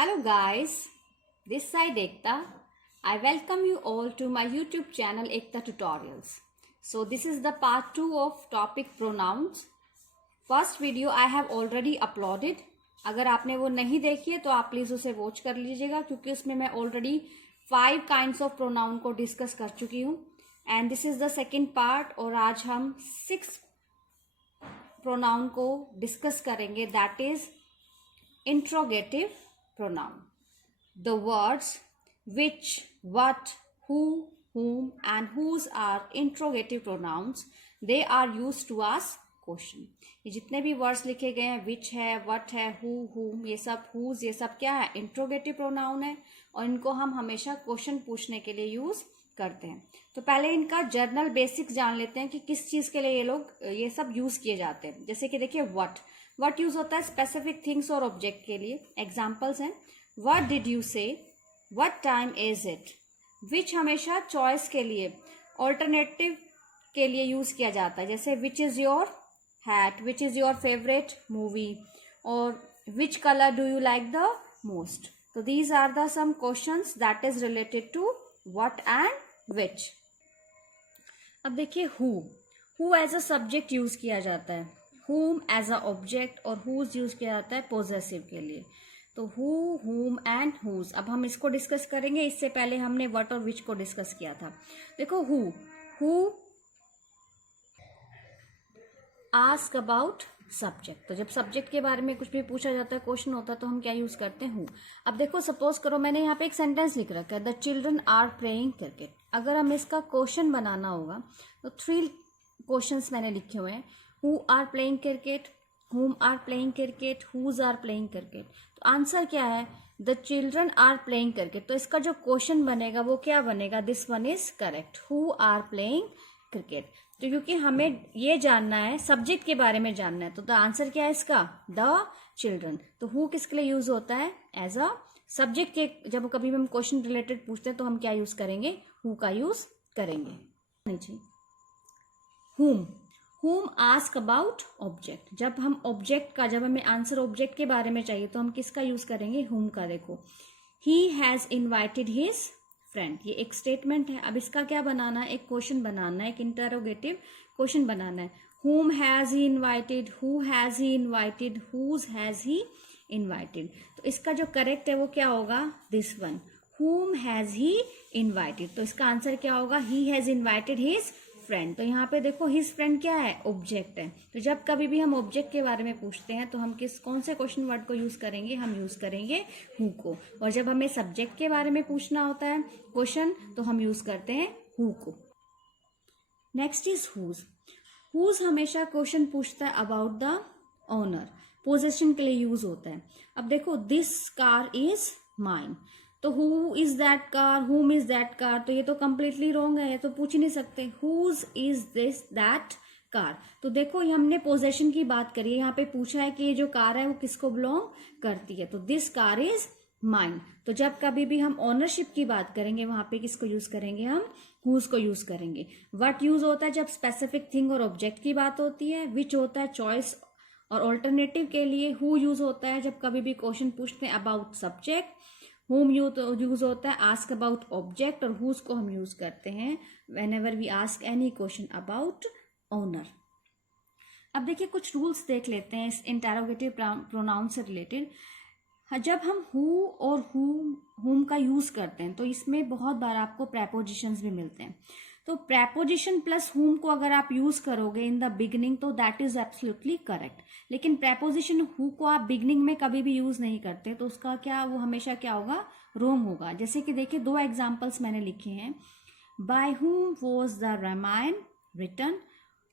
Hello guys, this side Ekta. I welcome you all to my YouTube channel Ekta Tutorials. So this is the part 2 of topic pronouns. First video I have already uploaded. अगर आपने वो नहीं देखी है तो आप please उसे watch कर लीजिएगा क्योंकि उसमें मैं ऑलरेडी 5 काइंड्स ऑफ प्रोनाउन को डिस्कस कर चुकी हूँ and this is the second part और आज हम 6 प्रोनाउन को डिस्कस करेंगे that is interrogative pronoun. The words which, what, who, whom and whose are interrogative pronouns. They are used to ask question. ये जितने भी वर्ड्स लिखे गए हैं which है, what है, who, whom, ये सब whose, ये सब क्या है इंट्रोगेटिव प्रोनाउन है और इनको हम हमेशा क्वेश्चन पूछने के लिए यूज करते हैं. तो पहले इनका जर्नल बेसिक्स जान लेते हैं कि किस चीज के लिए ये लोग ये सब यूज किए जाते हैं. जैसे कि देखिए वट यूज होता है स्पेसिफिक थिंग्स और ऑब्जेक्ट के लिए. एग्जाम्पल्स हैं वट डिड यू से, वट टाइम इज इट. विच हमेशा चॉइस के लिए ऑल्टरनेटिव के लिए यूज किया जाता है. जैसे which is your hat, which is your favourite movie और which colour do you like the most. तो these are the some questions that is related to what and which. अब देखिए who as a subject use किया जाता है, whom as a object और whose use किया जाता है पोजेसिव के लिए. तो who, whom एंड whose. अब हम इसको डिस्कस करेंगे. इससे पहले हमने what और which को डिस्कस किया था. देखो who ask about सब्जेक्ट. तो जब सब्जेक्ट के बारे में कुछ भी पूछा जाता है, क्वेश्चन होता है, तो हम क्या यूज करते हैं who. अब देखो सपोज करो मैंने यहाँ पे एक सेंटेंस लिख रखा है the children are playing cricket. अगर हमें इसका क्वेश्चन बनाना होगा तो 3 क्वेश्चंस मैंने लिखे हुए हैं. Who are playing cricket, whom are playing cricket, whose are playing cricket. तो आंसर क्या है the children are playing cricket. तो इसका जो क्वेश्चन बनेगा वो क्या बनेगा this one is correct. Who are playing cricket. तो क्योंकि हमें ये जानना है सब्जेक्ट के बारे में जानना है तो आंसर क्या है इसका the children. तो who किसके लिए यूज होता है एज अ सब्जेक्ट के. जब कभी भी हम क्वेश्चन रिलेटेड पूछते हैं तो हम क्या यूज करेंगे who का यूज करेंगे. whom ask about object. जब हम ऑब्जेक्ट का जब हमें आंसर ऑब्जेक्ट के बारे में चाहिए तो हम किसका यूज करेंगे whom का. देखो he has invited his friend. ये एक स्टेटमेंट है. अब इसका क्या बनाना है एक क्वेश्चन बनाना है, एक इंटरोगेटिव क्वेश्चन बनाना है. whom has he invited, who has he invited, whose has he invited. तो इसका जो करेक्ट है वो क्या होगा this one whom has he invited. तो इसका आंसर क्या होगा he has invited his friend. तो यहाँ पे देखो हिज फ्रेंड क्या है ऑब्जेक्ट है. तो जब कभी भी हम ऑब्जेक्ट के बारे में पूछते हैं तो हम कौन से क्वेश्चन वर्ड को यूज करेंगे हम यूज करेंगे हु को. और जब हमें सब्जेक्ट के बारे में पूछना होता है क्वेश्चन तो हम यूज करते हैं हु को. नेक्स्ट इज हुज हमेशा क्वेश्चन पूछता है अबाउट द ओनर. पोजेशन के लिए यूज होता है. अब देखो दिस कार इज माइन. तो हु इज दैट कार, हुम इज दैट कार. तो ये तो कंप्लीटली रॉन्ग है, ये तो पूछ ही नहीं सकते. Whose is this that car. तो देखो ये हमने पोजेशन की बात करी है. यहाँ पे पूछा है कि ये जो कार है वो किसको बिलोंग करती है. तो दिस कार इज माइन. तो जब कभी भी हम ओनरशिप की बात करेंगे वहां पे किसको यूज करेंगे हम हुज को यूज करेंगे. वट यूज होता है जब स्पेसिफिक थिंग और ऑब्जेक्ट की बात होती है. विच होता है चॉइस और ऑल्टरनेटिव के लिए. हु यूज होता है जब कभी भी क्वेश्चन पूछते हैं अबाउट सब्जेक्ट. whom यूज होता है आस्क अबाउट ऑब्जेक्ट और whose को हम यूज करते हैं whenever we ask any question about owner. अब देखिए कुछ रूल्स देख लेते हैं इस इंटरोगेटिव प्रोनाउन से रिलेटेड. जब हम who और whom का यूज करते हैं तो इसमें बहुत बार आपको प्रेपोजिशंस भी मिलते हैं. तो प्रेपोजिशन प्लस whom को अगर आप यूज करोगे इन द बिगनिंग तो दैट इज एब्सोल्युटली करेक्ट. लेकिन प्रेपोजिशन who को आप बिगनिंग में कभी भी यूज नहीं करते तो उसका क्या वो हमेशा क्या होगा रॉन्ग होगा. जैसे कि देखिए 2 एग्जांपल्स मैंने लिखे हैं. By whom was the Ramayana written,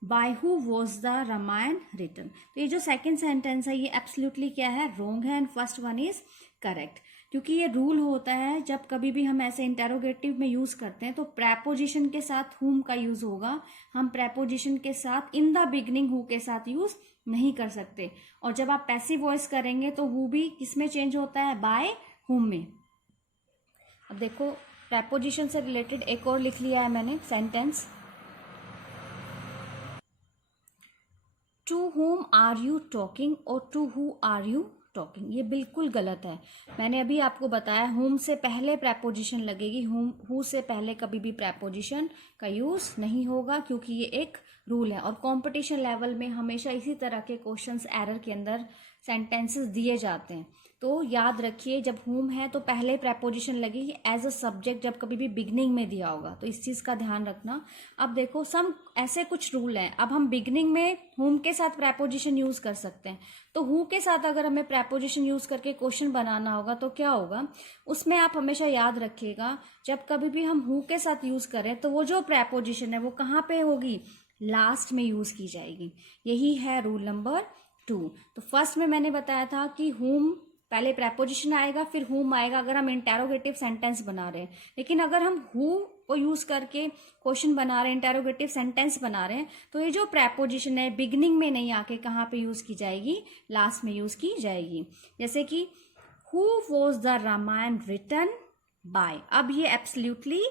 by who was the Ramayana written. तो ये जो सेकंड सेंटेंस है ये एब्सोल्युटली क्या है रॉन्ग है and first one is correct. क्योंकि ये रूल होता है जब कभी भी हम ऐसे इंटेरोगेटिव में यूज करते हैं तो प्रेपोजिशन के साथ whom का यूज होगा. हम प्रेपोजिशन के साथ इन द बिगनिंग who के साथ यूज नहीं कर सकते. और जब आप पैसिव वॉइस करेंगे तो who भी किसमें चेंज होता है बाय whom में. अब देखो प्रेपोजिशन से रिलेटेड एक और लिख लिया है मैंने sentence. To whom are you talking और to who are you talking. ये बिल्कुल गलत है। मैंने अभी आपको बताया whom से पहले प्रेपोजिशन लगेगी, who से पहले कभी भी प्रेपोजिशन का यूज नहीं होगा, क्योंकि ये एक रूल है। और कंपटीशन लेवल में हमेशा इसी तरह के क्वेश्चंस एरर के अंदर सेंटेंसेस दिए जाते हैं। तो याद रखिए, जब whom है तो पहले प्रेपोजिशन लगेगी एज अ सब्जेक्ट, जब कभी भी बिगनिंग में दिया होगा, तो इस चीज का ध्यान रखना। अब देखो सम ऐसे कुछ रूल हैं। अब हम बिगनिंग में whom के साथ प्रेपोजिशन यूज कर सकते हैं, तो who के साथ अगर हमें प्रेपोजिशन यूज करके क्वेश्चन बनाना होगा तो क्या होगा, उसमें आप हमेशा याद रखिएगा, जब कभी भी हम who के साथ यूज करें तो वो जो प्रेपोजिशन है वो कहाँ पे होगी, लास्ट में यूज की जाएगी। यही है रूल नंबर 2। तो फर्स्ट में मैंने बताया था कि whom पहले प्रेपोजिशन आएगा, फिर whom आएगा अगर हम इंटेरोगेटिव सेंटेंस बना रहे हैं। लेकिन अगर हम who को यूज करके क्वेश्चन बना रहे हैं, इंटेरोगेटिव सेंटेंस बना रहे हैं, तो ये जो प्रेपोजिशन है बिगनिंग में नहीं आके कहाँ पे यूज की जाएगी, लास्ट में यूज की जाएगी। जैसे कि who was the Ramayana written by. अब ये एब्सोल्युटली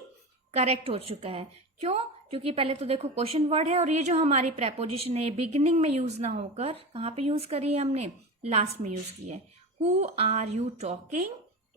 करेक्ट हो चुका है। क्यों? क्योंकि पहले तो देखो क्वेश्चन वर्ड है और ये जो हमारी प्रेपोजिशन है बिगिनिंग में यूज ना होकर कहाँ पे यूज करी है, हमने लास्ट में यूज की है। Who are you talking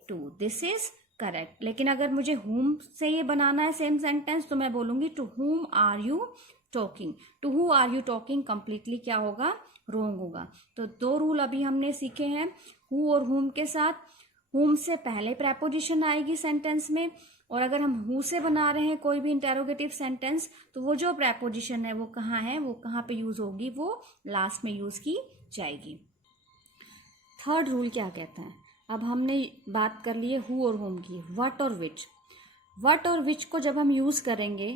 to, this is correct. लेकिन अगर मुझे whom से ये बनाना है सेम सेंटेंस, तो मैं बोलूंगी to whom are you talking. To who are you talking completely क्या होगा, रोंग होगा। तो 2 रूल अभी हमने सीखे हैं who और whom के साथ। whom से पहले प्रेपोजिशन आएगी सेंटेंस में, और अगर हम who से बना रहे हैं कोई भी इंटेरोगेटिव सेंटेंस, तो वो जो प्रेपोजिशन है वो कहाँ है, वो कहाँ पे यूज होगी, वो लास्ट में यूज की जाएगी। थर्ड रूल क्या कहता है, अब हमने बात कर ली है who और whom की। what और which, what और which को जब हम यूज करेंगे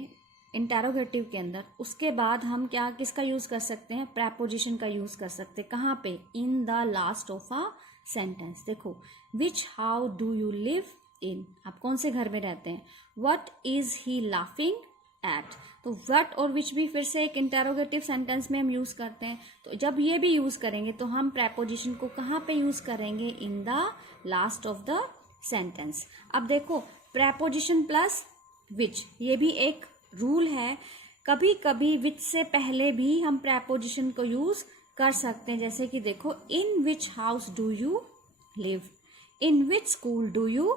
इंटेरोगेटिव के अंदर, उसके बाद हम क्या किसका यूज कर सकते हैं, प्रेपोजिशन का यूज कर सकते हैं। कहाँ पे, in the last of a sentence. देखो which how do you live in, आप कौन से घर में रहते हैं। what is he laughing at, तो what और which भी फिर से एक इंटेरोगेटिव सेंटेंस में हम यूज करते हैं। तो जब ये भी यूज करेंगे तो हम प्रेपोजिशन को कहाँ पे यूज करेंगे, इन the last of the sentence. अब देखो प्रेपोजिशन प्लस which, ये भी एक रूल है। कभी कभी which से पहले भी हम प्रेपोजिशन को यूज कर सकते हैं। जैसे कि देखो in which house do you live, in which school do you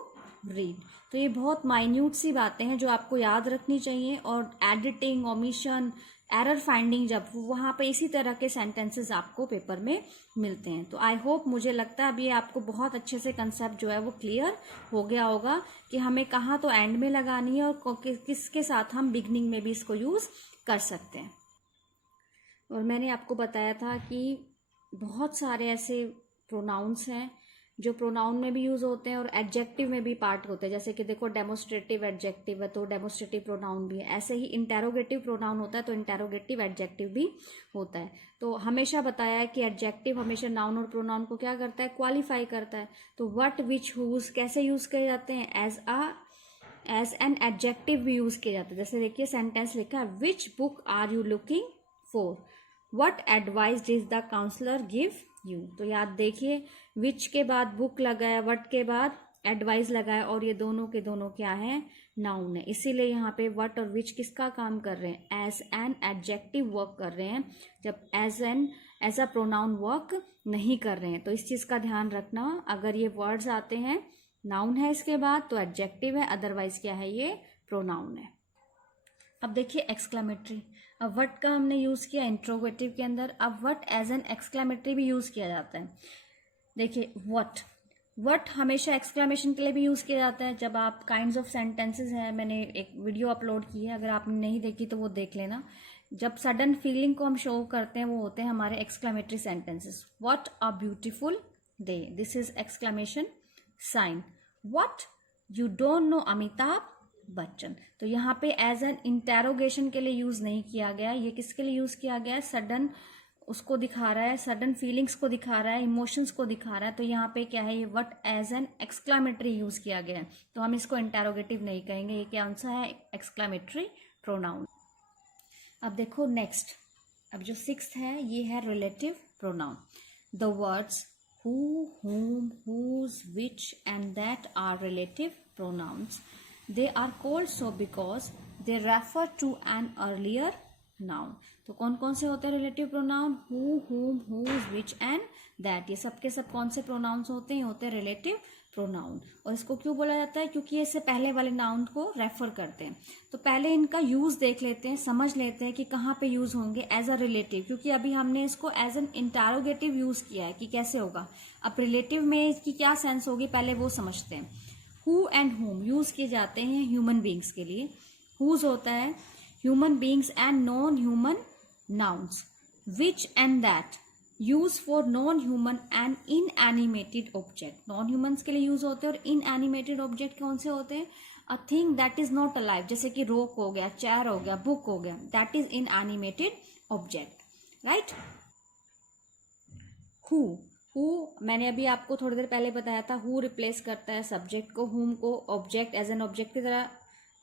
read. तो ये बहुत माइन्यूट सी बातें हैं जो आपको याद रखनी चाहिए। और एडिटिंग, ओमिशन, एरर फाइंडिंग, जब वहाँ पे इसी तरह के सेंटेंसेस आपको पेपर में मिलते हैं। तो आई होप, मुझे लगता है अब ये आपको बहुत अच्छे से कंसेप्ट जो है वो क्लियर हो गया होगा कि हमें कहाँ तो एंड में लगानी है और किसके साथ हम बिगनिंग में भी इसको यूज कर सकते हैं। और मैंने आपको बताया था कि बहुत सारे ऐसे प्रोनाउंस हैं जो प्रोनाउन में भी यूज होते हैं और एडजेक्टिव में भी पार्ट होते हैं। जैसे कि देखो डेमोस्ट्रेटिव एडजेक्टिव है तो डेमोस्ट्रेटिव प्रोनाउन भी है। ऐसे ही इंटेरोगेटिव प्रोनाउन होता है तो इंटेरोगेटिव एडजेक्टिव भी होता है। तो हमेशा बताया है कि एडजेक्टिव हमेशा नाउन और प्रोनाउन को क्या करता है, क्वालिफाई करता है। तो व्हाट, विच, हुज कैसे यूज किए जाते हैं, एज एन एडजेक्टिव भी यूज किए जाते हैं। जैसे देखिए सेंटेंस लिखा है, which book are you looking for, what advice did the counsellor give you. तो याद देखिए, विच के बाद बुक लगाया, व्हाट के बाद एडवाइस लगाया, और ये दोनों के दोनों क्या है, नाउन है। इसीलिए यहाँ पे व्हाट और विच किसका काम कर रहे हैं, एज एन एडजेक्टिव वर्क कर रहे हैं, जब एज अ प्रोनाउन वर्क नहीं कर रहे हैं। तो इस चीज का ध्यान रखना, अगर ये वर्ड्स आते हैं, नाउन है इसके बाद तो एडजेक्टिव है, अदरवाइज क्या है, ये प्रोनाउन है। अब देखिए एक्सक्लेमेटरी। अब व्हाट का हमने यूज किया इंट्रोगेटिव के अंदर, अब व्हाट एज एन एक्सक्लेमेटरी भी यूज किया जाता है। देखिए व्हाट हमेशा एक्सक्लेमेशन के लिए भी यूज किया जाता है। जब आप काइंड्स ऑफ सेंटेंसेस है, मैंने एक वीडियो अपलोड की है, अगर आपने नहीं देखी तो वो देख लेना। जब सडन फीलिंग को हम शो करते हैं वो होते हैं हमारे exclamatory sentences. What a beautiful day, this is exclamation sign. What, you don't know Amitabh Bachchan. तो यहाँ पे एज एन इंटेरोगेशन के लिए यूज नहीं किया गया, ये किसके लिए यूज किया गया है, सडन उसको दिखा रहा है, सडन फीलिंग्स को दिखा रहा है, इमोशंस को दिखा रहा है। तो यहाँ पे क्या है, ये what as an exclamatory use किया गया है। तो हम इसको इंटेरोगेटिव नहीं कहेंगे, ये क्या सा है, एक्सक्लेमेटरी प्रोनाउन। अब देखो नेक्स्ट, अब जो 6th है ये है relative pronoun. The words who, whom, whose, which and that are relative pronouns. They are called so because they refer to an earlier noun. तो कौन कौन से होते हैं relative pronoun, who, whom, whose, which and that, ये सबके सब कौन से प्रोनाउंस होते हैं? होते हैं रिलेटिव प्रोनाउन। और इसको क्यों बोला जाता है? क्योंकि इससे पहले वाले नाउन को रेफर करते हैं। तो पहले इनका यूज देख लेते हैं, समझ लेते हैं कि कहाँ पे यूज होंगे एज अ रिलेटिव, क्योंकि अभी हमने इसको एज एन इंटरोगेटिव यूज किया है कि कैसे होगा। अब रिलेटिव में इसकी क्या सेंस होगी पहले वो समझते हैं। हु एंड होम यूज किए जाते हैं ह्यूमन बींग्स के लिए। हुज होता है human beings and non human nouns. Which and that use for non human and inanimate object. Non humans के लिए यूज होते हैं। और इनएनिमेटेड ऑब्जेक्ट कौन से होते हैं? A thing that is not alive, जैसे कि रोक हो गया, चेयर हो गया, बुक हो गया, that is inanimate object, right. Who मैंने अभी आपको थोड़ी देर पहले बताया था, हु रिप्लेस करता है सब्जेक्ट को, हुम को ऑब्जेक्ट एज एन ऑब्जेक्ट की तरह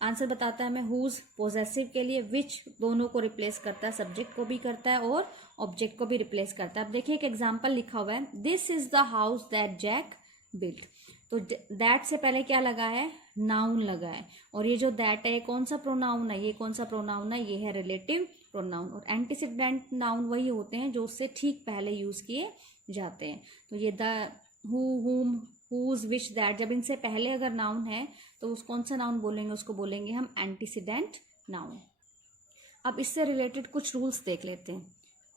आंसर बताता है हमें। हुज पोजेसिव के लिए, विच दोनों को रिप्लेस करता है, सब्जेक्ट को भी करता है और ऑब्जेक्ट को भी रिप्लेस करता है। अब देखिए एक एग्जांपल लिखा हुआ है, this is the house that Jack built. तो दैट से पहले क्या लगा है? नाउन लगा है। और ये जो दैट है ये कौन सा प्रोनाउन है? ये कौन सा प्रोनाउन है? ये है रिलेटिव प्रोनाउन। और एंटीसिडेंट नाउन वही होते हैं जो उससे ठीक पहले यूज किए जाते हैं। तो ये द, हु, हुम, हुज, विच, दैट, जब इनसे पहले अगर नाउन है तो उस कौन सा नाउन बोलेंगे? उसको बोलेंगे हम एंटीसिडेंट नाउन। अब इससे रिलेटेड कुछ रूल्स देख लेते हैं।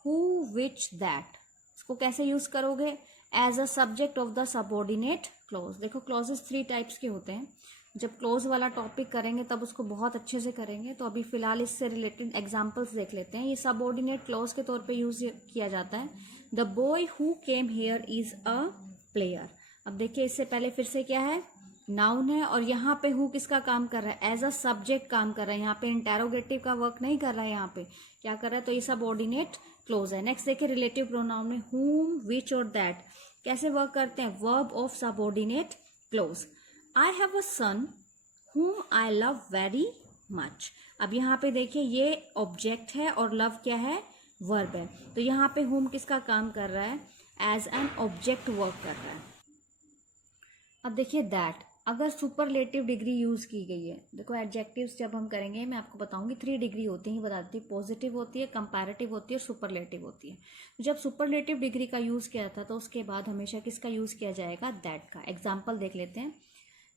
हु, विच, दैट, इसको कैसे यूज करोगे? As a subject of the subordinate clause. देखो क्लॉजेस 3 टाइप्स के होते हैं। जब क्लॉज वाला टॉपिक करेंगे तब उसको बहुत अच्छे से करेंगे। तो अभी फिलहाल इससे रिलेटेड एग्जांपल्स देख लेते हैं। ये सबऑर्डिनेट क्लॉज के तौर पे यूज किया जाता है। The boy who came here is a player. अब देखिए इससे पहले फिर से क्या है? नाउन है। और यहाँ पे हु किसका काम कर रहा है? एज अ सब्जेक्ट काम कर रहा है। यहाँ पे इंटेरोगेटिव का वर्क नहीं कर रहा है। यहाँ पे क्या कर रहा है? तो ये सबऑर्डिनेट क्लोज है। नेक्स्ट देखिए रिलेटिव प्रोनाउन में हुम, विच और दैट कैसे वर्क करते हैं? Verb of subordinate clause. I have a son whom I love very much. अब यहाँ पे देखिए ये ऑब्जेक्ट है और लव क्या है? वर्ब है। तो यहाँ पे हुम किसका काम कर रहा है? एज एन ऑब्जेक्ट वर्क कर रहा है। अब देखिए दैट, अगर सुपरलेटिव डिग्री यूज की गई है, देखो एडजेक्टिव्स जब हम करेंगे मैं आपको बताऊंगी 3 डिग्री होती है, बता देती, पॉजिटिव होती है, कंपैरेटिव होती है और सुपरलेटिव होती है। जब सुपरलेटिव डिग्री का यूज किया था तो उसके बाद हमेशा किसका यूज किया जाएगा? दैट का। एग्जाम्पल देख लेते हैं।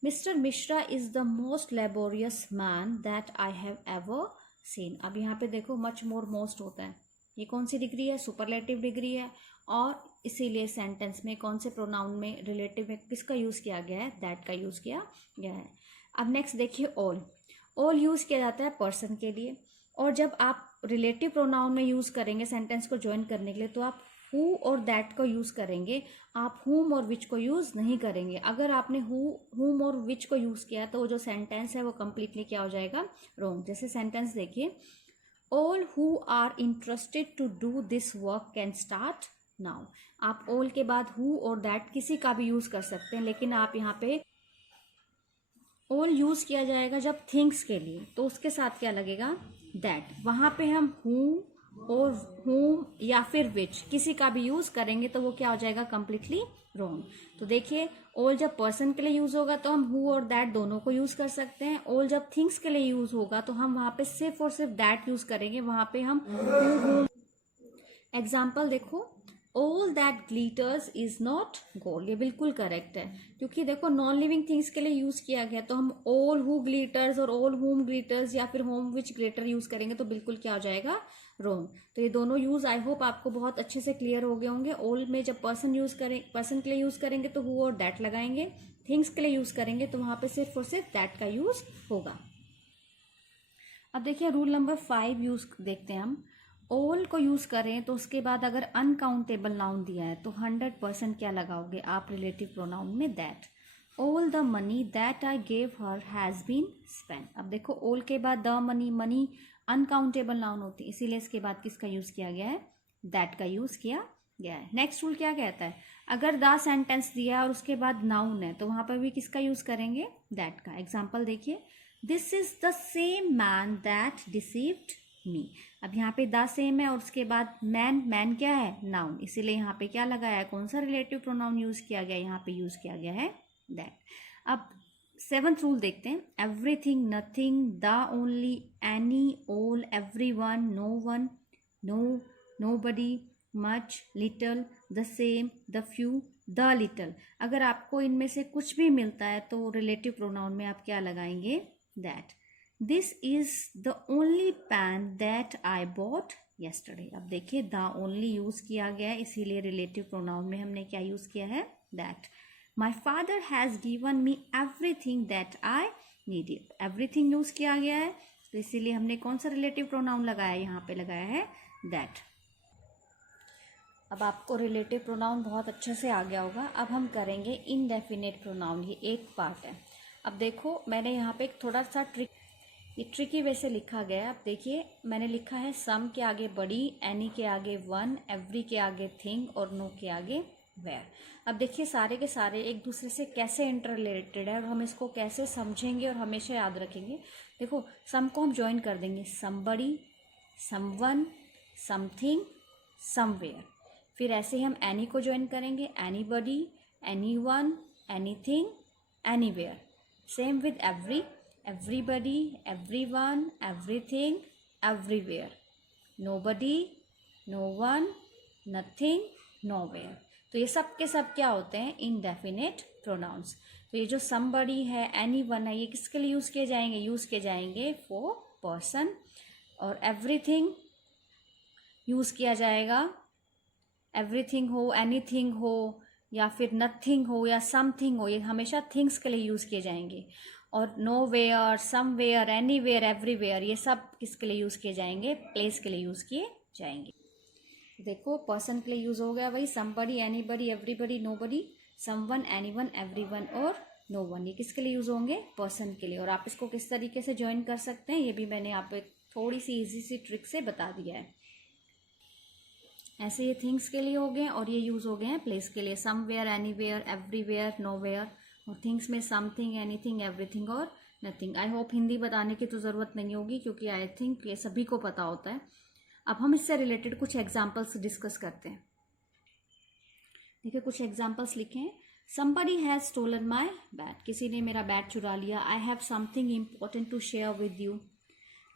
Mister Mishra is the most laborious man that I have ever seen. अब यहाँ पे देखो मच मोर मोस्ट होता है। ये कौन सी डिग्री है? सुपरलेटिव डिग्री है। और इसीलिए सेंटेंस में कौन से प्रोनाउन में रिलेटिव में किसका यूज किया गया है? दैट का यूज किया गया है। अब नेक्स्ट देखिए ऑल। ऑल यूज किया जाता है पर्सन के लिए। और जब आप रिलेटिव प्रोनाउन में यूज करेंगे सेंटेंस को ज्वाइन करने के लिए तो आप हु और दैट को यूज करेंगे, आप हुम और विच को यूज नहीं करेंगे। अगर आपने हुम और विच को यूज किया तो वो जो सेंटेंस है वो कंप्लीटली क्या हो जाएगा? रॉन्ग। जैसे सेंटेंस देखिए, all who are interested to do this work can start now. आप ऑल के बाद हु और दैट किसी का भी यूज कर सकते हैं, लेकिन आप यहाँ पे ऑल यूज किया जाएगा जब थिंग्स के लिए, तो उसके साथ क्या लगेगा? दैट। वहां पे हम हु और हुम या फिर विच किसी का भी यूज करेंगे तो वो क्या हो जाएगा? Completely wrong. तो देखिए ऑल जब पर्सन के लिए यूज होगा तो हम हु और दैट दोनों को यूज कर सकते हैं। ऑल जब थिंग्स के लिए यूज होगा तो हम वहां पे सिर्फ और सिर्फ दैट यूज करेंगे। वहां पे हम हु। एग्जाम्पल देखो, all that glitters is not gold. ये बिल्कुल करेक्ट है, क्योंकि देखो नॉन लिविंग थिंग्स के लिए यूज किया गया। तो हम ऑल हु ग्लिटर्स और ऑल हुम ग्लिटर्स या फिर होम विच ग्लिटर यूज करेंगे तो बिल्कुल क्या हो जाएगा? रॉन्ग। तो ये दोनों यूज आई होप आपको बहुत अच्छे से क्लियर हो गए होंगे। ऑल में जब पर्सन के लिए यूज करेंगे तो हु और दैट लगाएंगे। थिंग्स के लिए यूज करेंगे तो वहां पे सिर्फ और सिर्फ दैट का यूज होगा। अब देखिए रूल नंबर 5 यूज देखते हैं हम। ऑल को यूज करें तो उसके बाद अगर अनकाउंटेबल नाउन दिया है तो 100% क्या लगाओगे आप रिलेटिव प्रोनाउन में? That. All the money that I gave her has been spend. अब देखो ऑल के बाद the money, money uncountable noun होती है, इसीलिए इसके बाद किसका यूज किया गया है? दैट का यूज किया गया है। नेक्स्ट रूल क्या कहता है? अगर द सेंटेंस दिया है और उसके बाद नाउन है तो वहां पर भी किसका यूज करेंगे? दैट का। एग्जाम्पल देखिए, this is the same man that deceived me. अब यहाँ पे द सेम है और उसके बाद मैन, मैन क्या है? नाउन, इसीलिए यहाँ पे क्या लगाया है? कौन सा रिलेटिव प्रोनाउन यूज किया गया? यहाँ पे यूज किया गया है दैट। अब 7th रूल देखते हैं। Everything, nothing, the, only, any, all, everyone, no one, no, nobody, much, little, the same, the few, the little. अगर आपको इनमें से कुछ भी मिलता है तो रिलेटिव प्रोनाउन में आप क्या लगाएंगे? That. This is the only pen that I bought yesterday। अब देखिए द ओनली यूज किया गया है, इसीलिए रिलेटिव प्रोनाउन में हमने क्या यूज किया है? That. My father has given me everything that I needed. Everything use किया गया है, तो इसीलिए हमने कौन सा रिलेटिव प्रोनाउन लगाया है? यहाँ पे लगाया है दैट। अब आपको रिलेटिव प्रोनाउन बहुत अच्छे से आ गया होगा। अब हम करेंगे इनडेफिनेट प्रोनाउन, ये एक पार्ट है। अब देखो मैंने यहाँ पे एक थोड़ा सा ट्रिकी वे से लिखा गया है। अब देखिए मैंने लिखा है सम के आगे बड़ी, एनी के आगे वन, एवरी के आगे थिंग और नो के आगे वेयर। अब देखिए सारे के सारे एक दूसरे से कैसे इंटर रिलेटेड है और हम इसको कैसे समझेंगे और हमेशा याद रखेंगे। देखो सम को हम ज्वाइन कर देंगे, समबडी, समवन, समथिंग, समवेयर। फिर ऐसे ही हम एनी को ज्वाइन करेंगे, anybody, anyone, anything, anywhere. Same with every, everybody, everyone, everything, everywhere, nobody, no one, nothing, nowhere। तो ये सब के सब क्या होते हैं? Indefinite pronounce. तो ये जो somebody है, anyone है, ये किसके लिए यूज किए जाएंगे? यूज किए जाएंगे फॉर पर्सन। और everything यूज किया जाएगा, everything हो, anything हो, या फिर nothing हो, या something हो, ये हमेशा थिंग्स के लिए यूज किए जाएंगे। और nowhere, somewhere, anywhere, everywhere, ये सब किसके लिए यूज किए जाएंगे? प्लेस के लिए यूज किए जाएंगे। देखो पर्सन के लिए यूज हो गया वही somebody, anybody, everybody, nobody, someone, anyone, everyone और नो वन। ये किसके लिए यूज होंगे? पर्सन के लिए। और आप इसको किस तरीके से ज्वाइन कर सकते हैं ये भी मैंने आप एक थोड़ी सी इजी सी ट्रिक से बता दिया है। ऐसे ये थिंग्स के लिए हो गए और ये यूज हो गए हैं प्लेस के लिए, समवेयर, एनीवेयर, एवरीवेयर, नोवेयर। और थिंग्स में समथिंग, एनीथिंग, एवरीथिंग और नथिंग। आई होप हिंदी बताने की तो ज़रूरत नहीं होगी क्योंकि आई थिंक ये सभी को पता होता है। अब हम इससे रिलेटेड कुछ एग्जाम्पल्स डिस्कस करते हैं। देखिए कुछ एग्जाम्पल्स लिखे हैं। Somebody has stolen my bat, किसी ने मेरा बैट चुरा लिया। I have something important to share with you.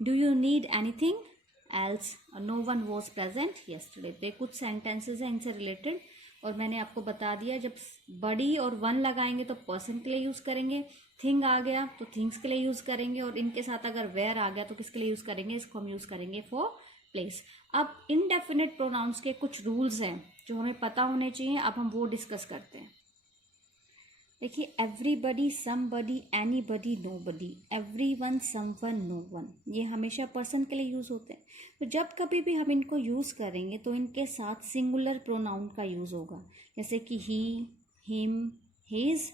Do you need anything else? No one was present yesterday. तो कुछ सेंटेंसेज हैं इनसे रिलेटेड और मैंने आपको बता दिया जब बड़ी और वन लगाएंगे तो पर्सन के लिए यूज करेंगे, थिंग आ गया तो थिंग्स के लिए यूज करेंगे और इनके साथ अगर वेयर आ गया तो किसके लिए यूज करेंगे? इसको हम यूज करेंगे फॉर प्लेस। अब इनडेफिनेट प्रोनाउंस के कुछ रूल्स हैं जो हमें पता होने चाहिए, अब हम वो डिस्कस करते हैं। देखिए everybody, somebody, anybody, nobody, everyone, someone, no one, ये हमेशा पर्सन के लिए यूज होते हैं। तो जब कभी भी हम इनको यूज करेंगे तो इनके साथ सिंगुलर प्रोनाउन का यूज होगा, जैसे कि ही, हिम, हिज,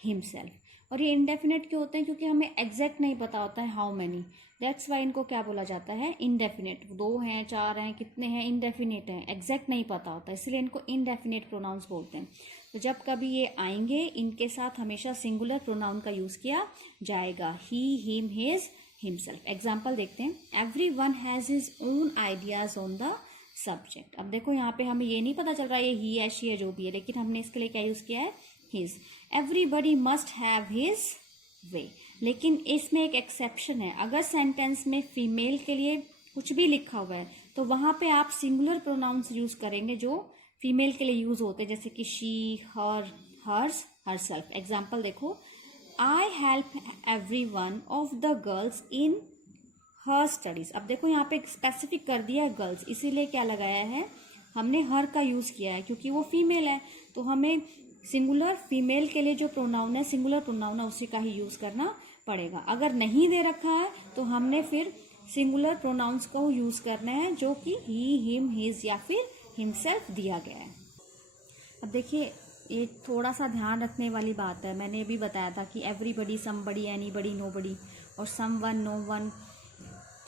हिमसेल्फ। और ये इनडेफिनेट क्यों होते हैं? क्योंकि हमें एग्जैक्ट नहीं पता होता है हाउ मैनी, दैट्स वाई इनको क्या बोला जाता है? इनडेफिनेट। 2 हैं, 4 हैं, कितने हैं? इनडेफिनेट हैं, एग्जैक्ट नहीं पता होता, इसलिए इनको इनडेफिनेट प्रोनाउंस बोलते हैं। तो जब कभी ये आएंगे इनके साथ हमेशा सिंगुलर प्रोनाउन का यूज किया जाएगा, ही, हिम, हिज, हिमसेल्फ। एग्जाम्पल देखते हैं। Everyone has his own ideas on the subject. अब देखो यहाँ पे हमें ये नहीं पता चल रहा है ये ही है, शी है, जो भी है, लेकिन हमने इसके लिए क्या यूज किया है? His. Everybody must have his way. लेकिन इसमें एक एक्सेप्शन है, अगर सेंटेंस में फीमेल के लिए कुछ भी लिखा हुआ है तो वहां पे आप सिंगुलर प्रोनाउंस यूज करेंगे जो फीमेल के लिए यूज होते हैं, जैसे कि she, her, hers, herself. Example देखो, I help every one of the girls in her studies. अब देखो यहाँ पे स्पेसिफिक कर दिया है गर्ल्स, इसीलिए क्या लगाया है? हमने हर का यूज किया है क्योंकि वो फीमेल है, तो हमें सिंगुलर फीमेल के लिए जो प्रोनाउन है, सिंगुलर प्रोनाउन है, उसी का ही यूज करना पड़ेगा। अगर नहीं दे रखा है तो हमने फिर सिंगुलर प्रोनाउंस को यूज करना है जो कि ही, हिम, हिज या फिर हिमसेल्फ दिया गया है। अब देखिए ये थोड़ा सा ध्यान रखने वाली बात है, मैंने भी बताया था कि एवरीबडी, समबडी, एनीबडी, नोबडी और समवन, नो वन,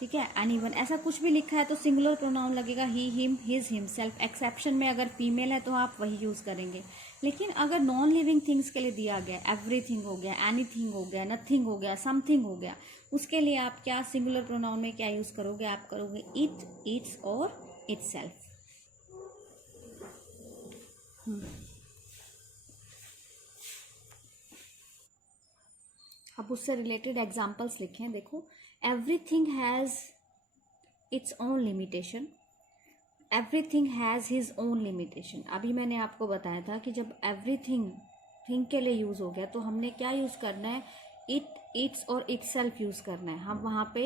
ठीक है, एनीवन, ऐसा कुछ भी लिखा है तो सिंगुलर प्रोनाउन लगेगा, ही, हिम, हिज, हिमसेल्फ। एक्सेप्शन में अगर फीमेल है तो आप वही यूज करेंगे। लेकिन अगर नॉन लिविंग थिंग्स के लिए दिया गया, एवरीथिंग हो गया, एनीथिंग हो गया, नथिंग हो गया, समथिंग हो गया, उसके लिए आप क्या सिंगुलर प्रोनाउन में क्या यूज करोगे? आप करोगे इट, इट्स और इटसेल्फ। अब उससे रिलेटेड एग्जाम्पल्स लिखे हैं। देखो everything has its own limitation, everything has his own limitation. अभी मैंने आपको बताया था कि जब एवरीथिंग थिंग के लिए यूज़ हो गया तो हमने क्या यूज़ करना है, इट, इट्स और इट सेल्फ यूज़ करना है। हम वहाँ पे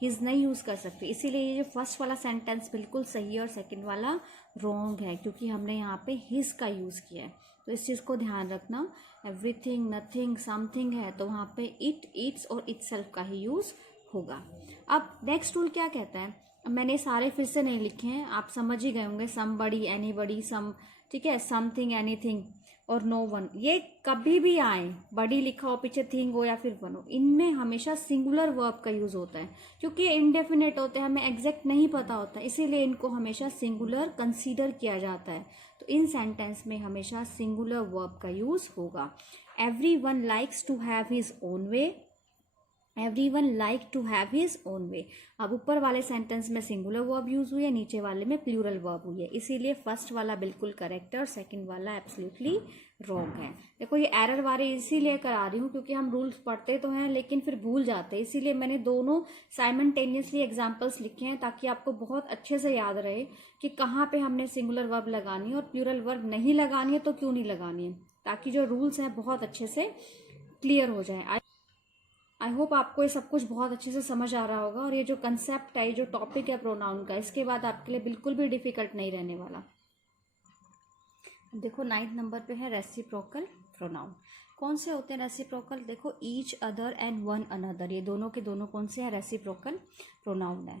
हिज नहीं यूज़ कर सकते, इसीलिए ये जो फर्स्ट वाला सेंटेंस बिल्कुल सही है और सेकंड वाला रॉन्ग है, क्योंकि हमने यहाँ पे हिज का यूज़ किया है। तो इस चीज़ को ध्यान रखना, एवरीथिंग, नथिंग, समथिंग है तो वहाँ पे इट, इट्स और इट सेल्फ का ही यूज़ होगा। अब नेक्स्ट रूल क्या कहता है, अब मैंने सारे फिर से नहीं लिखे हैं, आप समझ ही गए होंगे। समबडी, एनीबडी, सम, ठीक है, समथिंग, एनीथिंग और नो वन, ये कभी भी आए, बड़ी लिखा हो पीछे थिंग हो या फिर वन हो, इनमें हमेशा सिंगुलर वर्ब का यूज होता है, क्योंकि ये इंडेफिनेट होते हैं, हमें एग्जैक्ट नहीं पता होता, इसीलिए इनको हमेशा सिंगुलर कंसीडर किया जाता है। तो इन सेंटेंस में हमेशा सिंगुलर वर्ब का यूज होगा। Everyone likes to have his own way, everyone like to have his own way. अब ऊपर वाले सेंटेंस में सिंगुलर वर्ब यूज हुई है, नीचे वाले में प्लूरल वर्ब हुई है, इसीलिए फर्स्ट वाला बिल्कुल करेक्ट है और सेकंड वाला एब्सोल्युटली रॉन्ग है। देखो ये एरर वाले इसीलिए करा रही हूँ क्योंकि हम रूल्स पढ़ते तो हैं लेकिन फिर भूल जाते हैं, इसीलिए मैंने दोनों साइमल्टेनियसली एग्जाम्पल्स लिखे हैं ताकि आपको बहुत अच्छे से याद रहे कि कहाँ पे हमने सिंगुलर वर्ब लगानी है और प्लूरल वर्ब नहीं लगानी है तो क्यों नहीं लगानी है, ताकि जो रूल्स हैं बहुत अच्छे से क्लियर हो जाए। आई होप आपको ये सब कुछ बहुत अच्छे से समझ आ रहा होगा और ये जो कंसेप्ट है, जो टॉपिक है प्रोनाउन का, इसके बाद आपके लिए बिल्कुल भी डिफिकल्ट नहीं रहने वाला। देखो 9th नंबर पे है रेसिप्रोकल प्रोनाउन। कौन से होते हैं रेसिप्रोकल, देखो each other and one another, ये दोनों के दोनों कौन से हैं, रेसिप्रोकल प्रोनाउन है।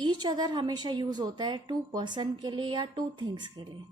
ईच अदर हमेशा यूज होता है टू पर्सन के लिए या टू थिंग्स के लिए,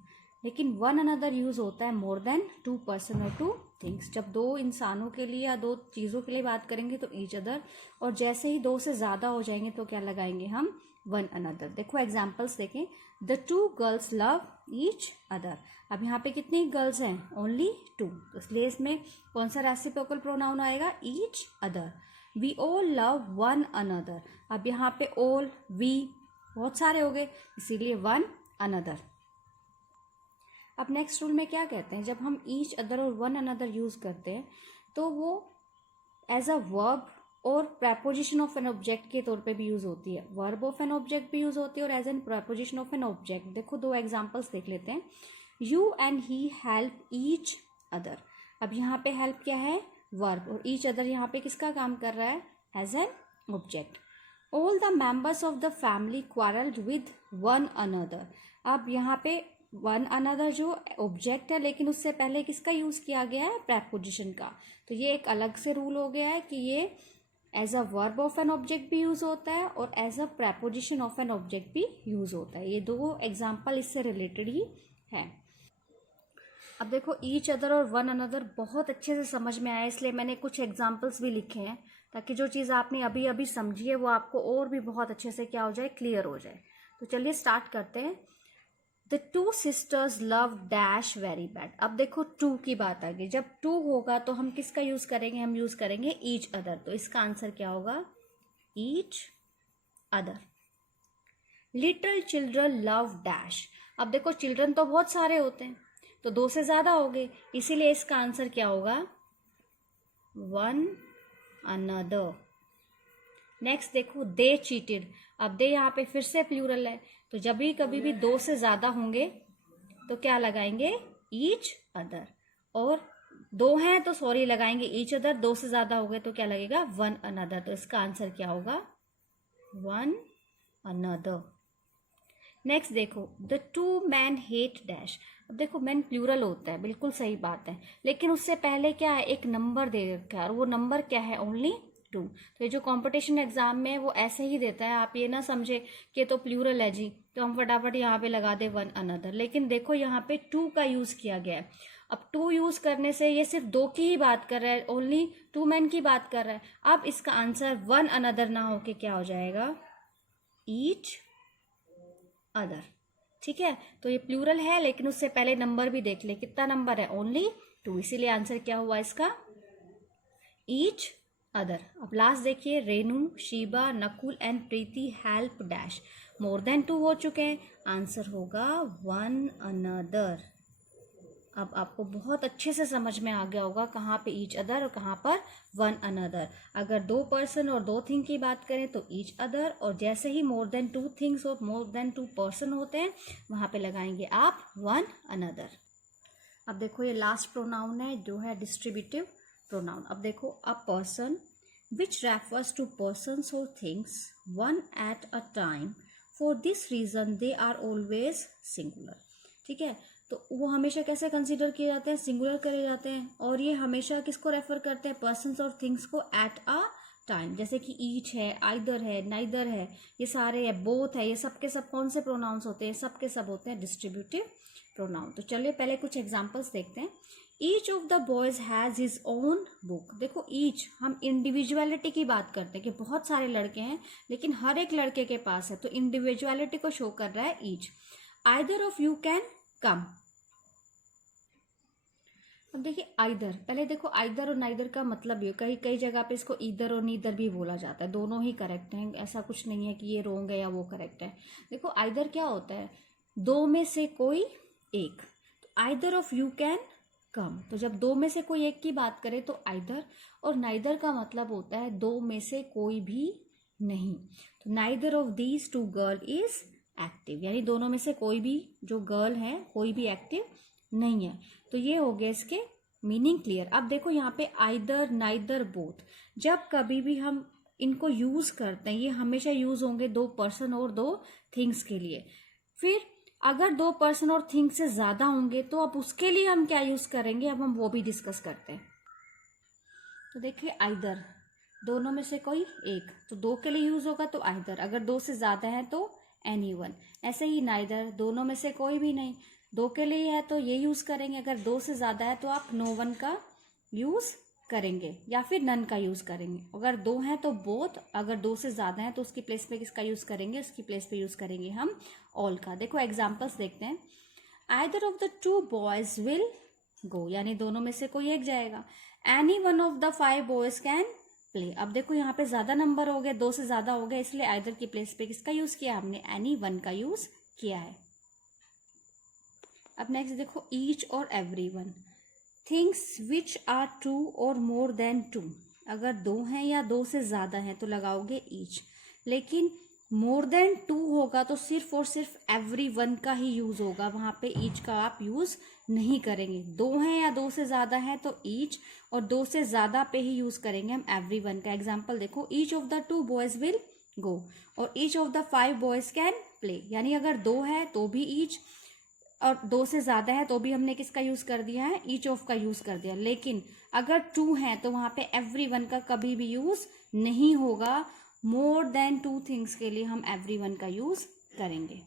लेकिन वन अनदर यूज होता है मोर देन टू पर्सन और टू थिंग्स। जब दो इंसानों के लिए या दो चीज़ों के लिए बात करेंगे तो ईच अदर, और जैसे ही दो से ज़्यादा हो जाएंगे तो क्या लगाएंगे हम, वन अनदर। देखो एग्जाम्पल्स देखें, the two girls love each other. अब यहाँ पे कितनी गर्ल्स हैं, ओनली टू, तो इसलिए इसमें कौन सा रेसिप्रोकल प्रोनाउन आएगा, each other. We all love one another, अब यहाँ पे ऑल, वी बहुत सारे हो गए, इसीलिए वन अनदर। अब नेक्स्ट रूल में क्या कहते हैं, जब हम ईच अदर और वन अनदर यूज करते हैं तो वो एज अ वर्ब और प्रेपोजिशन ऑफ एन ऑब्जेक्ट के तौर पे भी यूज होती है, वर्ब ऑफ एन ऑब्जेक्ट भी यूज होती है और as an preposition of an object. देखो दो एग्जांपल्स देख लेते हैं, you and he help each other. अब यहाँ पे हेल्प क्या है, वर्ब, और ईच अदर यहाँ पे किसका काम कर रहा है, as an object. All the members of the family quarrelled with one another. अब यहाँ पे वन अनदर जो ऑब्जेक्ट है लेकिन उससे पहले किसका यूज किया गया है, प्रेपोजिशन का, तो ये एक अलग से रूल हो गया है कि ये as a verb of an object भी यूज होता है और as a preposition of an object भी यूज होता है। ये दो एग्जाम्पल इससे रिलेटेड ही है। अब देखो ईच अदर और वन अनदर बहुत अच्छे से समझ में आया, इसलिए मैंने कुछ एग्जाम्पल्स भी लिखे हैं ताकि जो चीज़ आपने अभी अभी समझी है वो आपको और भी बहुत अच्छे से क्या हो जाए, क्लियर हो जाए। तो चलिए स्टार्ट करते हैं। The two sisters love dash very bad. अब देखो टू की बात आ गई, जब टू होगा तो हम किसका यूज करेंगे, हम यूज करेंगे ईच अदर, तो इसका आंसर क्या होगा, each other. Little children love dash. अब देखो चिल्ड्रन तो बहुत सारे होते हैं तो दो से ज्यादा हो गए, इसीलिए इसका आंसर क्या होगा, वन अनदर। नेक्स्ट देखो दे चीटेड। अब दे यहाँ पे फिर से प्लूरल है, तो जब भी कभी भी दो से ज्यादा होंगे तो क्या लगाएंगे, ईच अदर, और दो हैं तो सॉरी लगाएंगे ईच अदर, दो से ज्यादा हो गए तो क्या लगेगा, वन अनदर, तो इसका आंसर क्या होगा, वन अनदर। नेक्स्ट देखो the two man hate dash. अब देखो मैन प्लूरल होता है, बिल्कुल सही बात है, लेकिन उससे पहले क्या है, एक नंबर दे रखा है और वो नंबर क्या है, ओनली टू। तो ये जो कंपटीशन एग्जाम में वो ऐसे ही देता है, आप ये ना समझे कि तो प्लूरल है जी तो हम फटाफट यहाँ पे लगा दे वन अनदर, लेकिन देखो यहाँ पे टू का यूज किया गया है। अब टू यूज करने से ये सिर्फ दो की ही बात कर रहा है, ओनली टू मैन की बात कर रहा है। अब इसका आंसर वन अनदर ना होके क्या हो जाएगा, ईच अदर। ठीक है, तो ये प्लूरल है लेकिन उससे पहले नंबर भी देख ले, कितना नंबर है, ओनली टू, इसीलिए आंसर क्या हुआ इसका, ईच अदर। अब लास्ट देखिए, Renu, Sheeba, Nakul and Preeti help dash. More than two हो चुके हैं, आंसर होगा वन अनदर। अब आपको बहुत अच्छे से समझ में आ गया होगा कहाँ पे ईच अदर और कहाँ पर वन अनदर। अगर 2 पर्सन और 2 थिंग की बात करें तो ईच अदर, और जैसे ही मोर देन 2 थिंग्स और मोर देन 2 पर्सन होते हैं वहां पे लगाएंगे आप वन अनदर। अब देखो ये लास्ट प्रोनाउन है जो है डिस्ट्रीब्यूटिव प्रोनाउन। अब देखो a person which refers to persons और things one at a time, for this reason they are always singular. ठीक है, तो वो हमेशा कैसे कंसीडर किए जाते हैं, सिंगुलर करे जाते हैं। और ये हमेशा किसको रेफर करते हैं, पर्सन्स और थिंग्स को एट अ टाइम। जैसे कि ईच है, आइदर है, नाइदर है, ये सारे है, बोथ है, ये सब के सब कौन से प्रोनाउंस होते हैं, सब के सब होते हैं डिस्ट्रीब्यूटिव प्रोनाउन। तो चलिए पहले कुछ एग्जांपल्स देखते हैं। Each of the boys has his own book. देखो ईच, हम इंडिविजुअलिटी की बात करते हैं कि बहुत सारे लड़के हैं लेकिन हर एक लड़के के पास है, तो इंडिविजुअलिटी को शो कर रहा है each. Either of you can come. अब देखिए आइदर, पहले देखो आइदर और नाइदर का मतलब ये, कई कई जगह पे इसको ईदर और नीदर भी बोला जाता है, दोनों ही करेक्ट हैं, ऐसा कुछ नहीं है कि ये रोंग है या वो करेक्ट है। देखो आइदर क्या होता है, दो में से कोई एक, तो either of you can come. तो जब दो में से कोई एक की बात करें तो आइदर, और नाइदर का मतलब होता है दो में से कोई भी नहीं। तो neither of these two girl is active, यानी दोनों में से कोई भी जो गर्ल है कोई भी एक्टिव नहीं है। तो ये हो गया इसके मीनिंग क्लियर। अब देखो यहाँ पे आइदर, नाइदर, बोथ, जब कभी भी हम इनको यूज करते हैं ये हमेशा यूज होंगे 2 पर्सन और 2 थिंग्स के लिए। फिर अगर 2 पर्सन और थिंग्स से ज्यादा होंगे तो अब उसके लिए हम क्या यूज करेंगे, अब हम वो भी डिस्कस करते हैं। तो देखिए आइदर, दोनों में से कोई एक, तो 2 के लिए यूज होगा तो आइदर, अगर 2 से ज्यादा है तो एनीवन। ऐसे ही नाइदर, दोनों में से कोई भी नहीं, 2 के लिए है तो ये यूज करेंगे, अगर 2 से ज्यादा है तो आप नो वन का यूज करेंगे या फिर नन का यूज करेंगे। अगर 2 है तो बोथ, अगर 2 से ज्यादा है तो उसकी प्लेस पे किसका यूज करेंगे, उसकी प्लेस पे यूज करेंगे हम ऑल का। देखो एग्जांपल्स देखते हैं। Either of the 2 boys will गो, यानी दोनों में से कोई एक जाएगा। Any one of the 5 boys can play. अब देखो यहाँ पे ज्यादा नंबर हो गए, 2 से ज्यादा हो गए, इसलिए आइदर की प्लेस पे किसका यूज किया हमने, एनी वन का यूज किया है। अब नेक्स्ट देखो ईच और every one. Things which are 2 और मोर देन 2, अगर 2 हैं या 2 से ज्यादा हैं तो लगाओगे ईच, लेकिन मोर देन 2 होगा तो सिर्फ और सिर्फ एवरी वन का ही यूज होगा, वहां पे ईच का आप यूज नहीं करेंगे। 2 हैं या 2 से ज्यादा है तो ईच, और 2 से ज्यादा पे ही यूज करेंगे हम एवरी वन का। एग्जाम्पल देखो, each of the 2 boys will go और each of the 5 boys can play, यानी अगर 2 है तो भी ईच, और 2 से ज्यादा है तो भी हमने किसका यूज कर दिया है, ईच ऑफ का यूज कर दिया। लेकिन अगर 2 है तो वहां पे एवरी वन का कभी भी यूज नहीं होगा। मोर देन 2 थिंग्स के लिए हम एवरी वन का यूज करेंगे।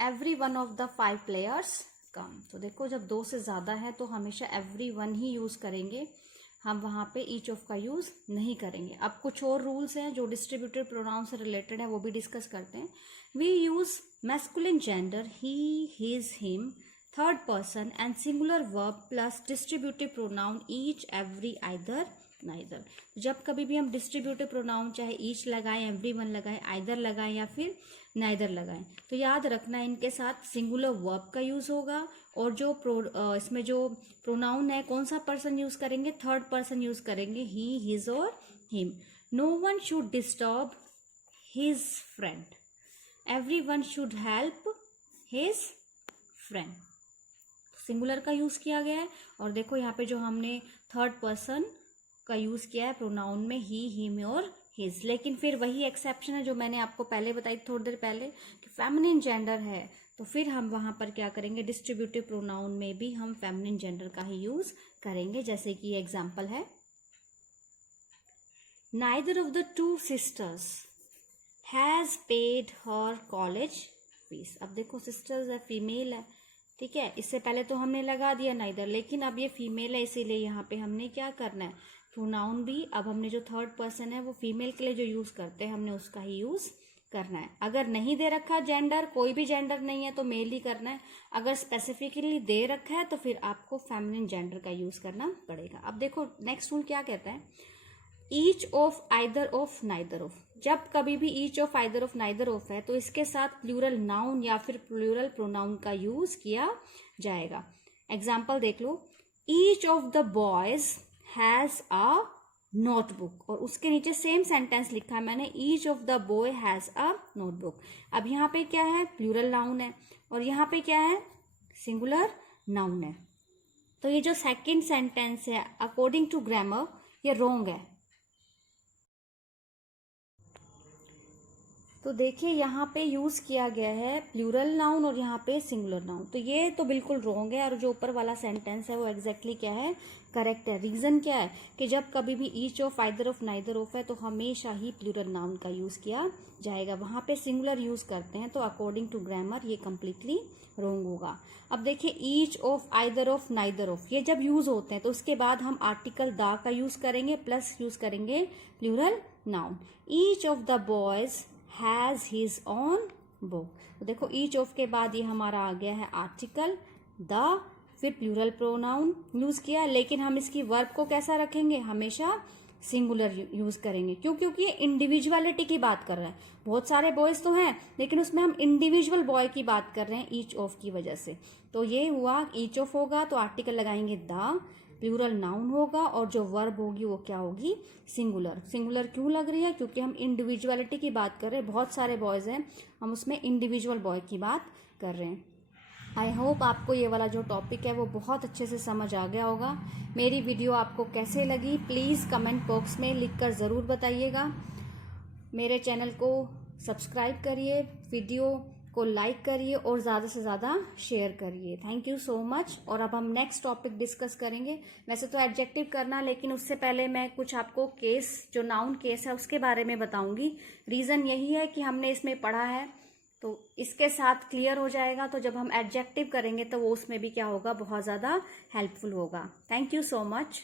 Every one of the 5 players come, तो देखो जब 2 से ज्यादा है तो हमेशा एवरी वन ही यूज करेंगे, हम वहां पे ईच ऑफ का यूज नहीं करेंगे। अब कुछ और रूल्स हैं जो डिस्ट्रीब्यूटिव प्रोनाउन से रिलेटेड है, वो भी डिस्कस करते हैं। We use masculine gender he, his, him, third person and singular verb plus distributive pronoun each, every, either, neither. जब कभी भी हम डिस्ट्रीब्यूटिव प्रोनाउन चाहे ईच लगाएं, एवरी वन लगाएं, आइदर लगाएं या फिर नाइदर लगाएं, तो याद रखना इनके साथ सिंगुलर वर्ब का यूज होगा, और जो इसमें जो प्रोनाउन है कौन सा पर्सन यूज करेंगे, थर्ड पर्सन यूज करेंगे, ही, हिज और him. No one should disturb his friend, every one should help his friend. Singular का यूज किया गया है, और देखो यहाँ पे जो हमने थर्ड पर्सन का यूज किया है प्रोनाउन में, ही, हिम और हिज। लेकिन फिर वही एक्सेप्शन है जो मैंने आपको पहले बताई थोड़ी देर पहले कि फेमिनिन जेंडर है, तो फिर हम वहां पर क्या करेंगे, डिस्ट्रीब्यूटिव प्रोनाउन में भी हम फेमिनिन जेंडर का ही यूज करेंगे। जैसे कि एग्जांपल है, neither of the 2 sisters has paid her college fees. अब देखो सिस्टर्स है, फीमेल है, ठीक है, इससे पहले तो हमने लगा दिया नाइदर, लेकिन अब ये फीमेल है इसीलिए यहाँ पे हमने क्या करना है, प्रोनाउन भी अब हमने जो थर्ड पर्सन है वो फीमेल के लिए जो यूज करते हैं हमने उसका ही यूज करना है। अगर नहीं दे रखा जेंडर, कोई भी जेंडर नहीं है तो मेल ही करना है। अगर स्पेसिफिकली दे रखा है तो फिर आपको फेमिनिन जेंडर का यूज करना पड़ेगा। अब देखो नेक्स्ट रूल क्या कहता है, each of, either of, neither of. जब कभी भी each of, either of, neither of है तो इसके साथ प्लूरल नाउन या फिर प्लूरल प्रोनाउन का यूज किया जाएगा। एग्जाम्पल देख लो, each of the boys has a notebook, और उसके नीचे सेम सेंटेंस लिखा है मैंने, each of the boy has a notebook. अब यहाँ पे क्या है, प्लूरल नाउन है, और यहाँ पे क्या है, सिंगुलर नाउन है। तो ये जो सेकंड सेंटेंस है अकॉर्डिंग टू ग्रामर ये रॉन्ग है। तो देखिए यहाँ पे यूज किया गया है प्लूरल नाउन और यहाँ पे सिंगुलर नाउन, तो ये तो बिल्कुल रॉन्ग है। और जो ऊपर वाला सेंटेंस है वो एग्जैक्टली क्या है, करेक्ट है। रीजन क्या है कि जब कभी भी each of, either of, neither of है तो हमेशा ही प्लूरल नाउन का यूज किया जाएगा। वहां पे सिंगुलर यूज करते हैं, तो अकॉर्डिंग टू ग्रामर ये कंप्लीटली रॉन्ग होगा। अब देखिए each of, either of, neither of, ये जब यूज होते हैं तो उसके बाद हम आर्टिकल द का यूज करेंगे प्लस यूज करेंगे plural noun. Each of the boys has his own book, तो देखो ईच ऑफ के बाद ये हमारा आ गया है आर्टिकल द, फिर प्लूरल प्रोनाउन यूज किया, लेकिन हम इसकी वर्ब को कैसा रखेंगे, हमेशा सिंगुलर यूज करेंगे। क्यों, क्योंकि ये इंडिविजुअलिटी की बात कर रहा है। बहुत सारे बॉयज तो हैं लेकिन उसमें हम इंडिविजुअल बॉय की बात कर रहे हैं ईच ऑफ की वजह से। तो ये हुआ, ईच ऑफ होगा तो आर्टिकल लगाएंगे द, प्लूरल नाउन होगा, और जो वर्ब होगी वो क्या होगी, सिंगुलर। सिंगुलर क्यों लग रही है, क्योंकि हम इंडिविजुअलिटी की बात कर रहे हैं, बहुत सारे बॉयज हैं, हम उसमें इंडिविजुअल बॉय की बात कर रहे हैं। आई होप आपको ये वाला जो टॉपिक है वो बहुत अच्छे से समझ आ गया होगा। मेरी वीडियो आपको कैसे लगी प्लीज़ कमेंट बॉक्स में लिखकर ज़रूर बताइएगा। मेरे चैनल को सब्सक्राइब करिए, वीडियो को लाइक करिए और ज़्यादा से ज़्यादा शेयर करिए। Thank you so much. और अब हम नेक्स्ट टॉपिक डिस्कस करेंगे। वैसे तो एडजेक्टिव करना, लेकिन उससे पहले मैं कुछ आपको केस, जो नाउन केस है उसके बारे में बताऊंगी। रीज़न यही है कि हमने इसमें पढ़ा है तो इसके साथ क्लियर हो जाएगा। तो जब हम एडजेक्टिव करेंगे तो वो उसमें भी क्या होगा, बहुत ज़्यादा हेल्पफुल होगा। Thank you so much.